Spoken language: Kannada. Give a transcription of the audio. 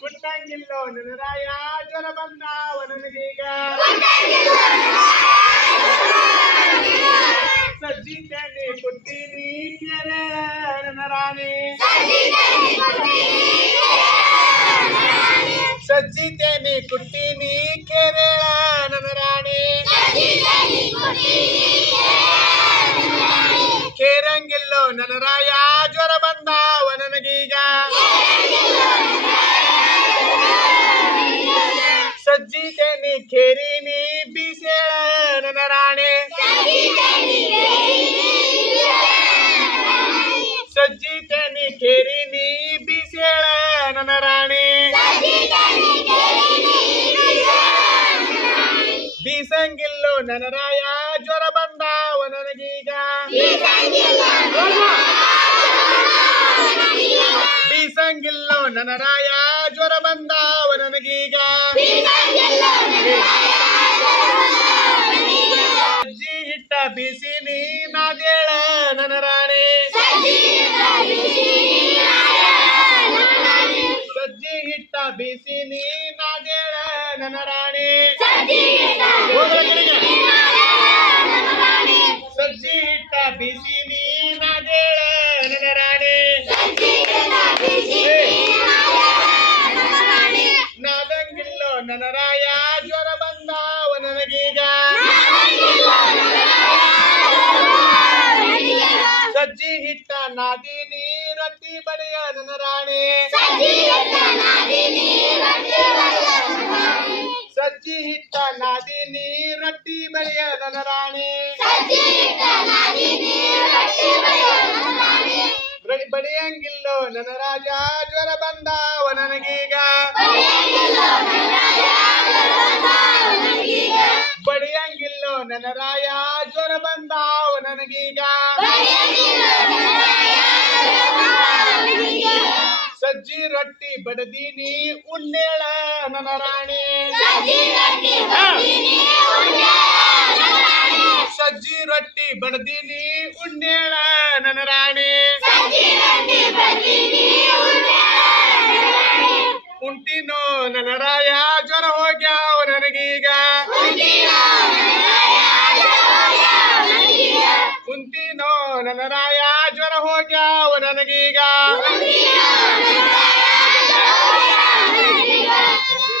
ಕುಟ್ಟಂಗಿಲ್ಲೋ ನನರಾಯ ಜ್ವರ ಬಂದಾವ ನನಗೀಗ ಸಜ್ಜಿತೇನೆ ಕುಟ್ಟಿನಿ ಕೆರೆ ನನ್ನ ರಾಣಿ ಸಜ್ಜಿತೇನೆ ಕುಟ್ಟಿನಿ ಕೆರೆ ನನ್ನ ರಾಣಿ ಕೇರಂಗಿಲ್ಲೋ ನನರಾಯ ಜ್ವರ ಬಂದಾವ ನನಗೀಗ ಸಜ್ಜಿತೇನೆ ಖೇರಿನಿ ಬೀಸೇಳ ನನ್ನ ರಾಣಿ ಸಜ್ಜಿತೇನೆ ಖೇರಿನಿ ಬೀಸೇಳ ನನ್ನ ರಾಣಿ ಬೀಸಂಗಿಲ್ಲೋ ನನರಾಯ ಜ್ವರ ಬಂದಾವ ನನಗೀಗ ಬೀಸಂಗಿಲ್ಲೋ ನನರಾಯ ಜ್ವರ ಬಂದಾವ ನನಗೀಗ ಸಜ್ಜಿ ಹಿಟ್ಟ ಬಿಸಿನಿ ನಾದೇಳ ನನ್ನ ರಾಣಿ ಸಜ್ಜಿ ಹಿಟ್ಟ ಬಿಸಿನಿ ನಾದೇಳ ನನ್ನ ರಾಣಿ ಸಜ್ಜಿ ಹಿಟ್ಟ ಬಿಸಿನಿ ನಾದೇಳ ನನ್ನ ರಾಣಿ ನಾದಂಗಿಲ್ಲೋ ನನರಾಯ ಜ್ವರ ಬಂದಾವ ನನಗೀಗ ಸಜ್ಜಿ ಹಿಟ್ಟ ನಾದಿನಿ ರೊಟ್ಟಿ ಬಡಿಯ ನನ್ನ ರಾಣಿ ಸಜ್ಜಿ ಹಿಟ್ಟ ನಾದಿನಿ ರೊಟ್ಟಿ ಬಡಿಯ ನನ್ನ ರಾಣಿ ಬಡಿಯಂಗಿಲ್ಲೋ ನನ್ನ ರಾಜ ಜ್ವರ ಬಂದಾವ ನನಗೀಗ ಬಡಿಯಂಗಿಲ್ಲೋ ನನ್ನ ರಾಯ ಜ್ವರ ಬಂದಾವ ನನಗೀಗ ಸಜ್ಜಿ ರೊಟ್ಟಿ ಬಡದೀನಿ ಉಣ್ಣೇಳ ನನ್ನ ರಾಣಿ ಸಜ್ಜಿ ರೊಟ್ಟಿ ಬಡದೀನಿ ಉಣ್ಣೇಳ ನನ್ನ ರಾಣಿ ಉಂಟಿನೋ ನನ್ನ ರಾಯ ಜ್ವರ ಹೋಗ್ಯ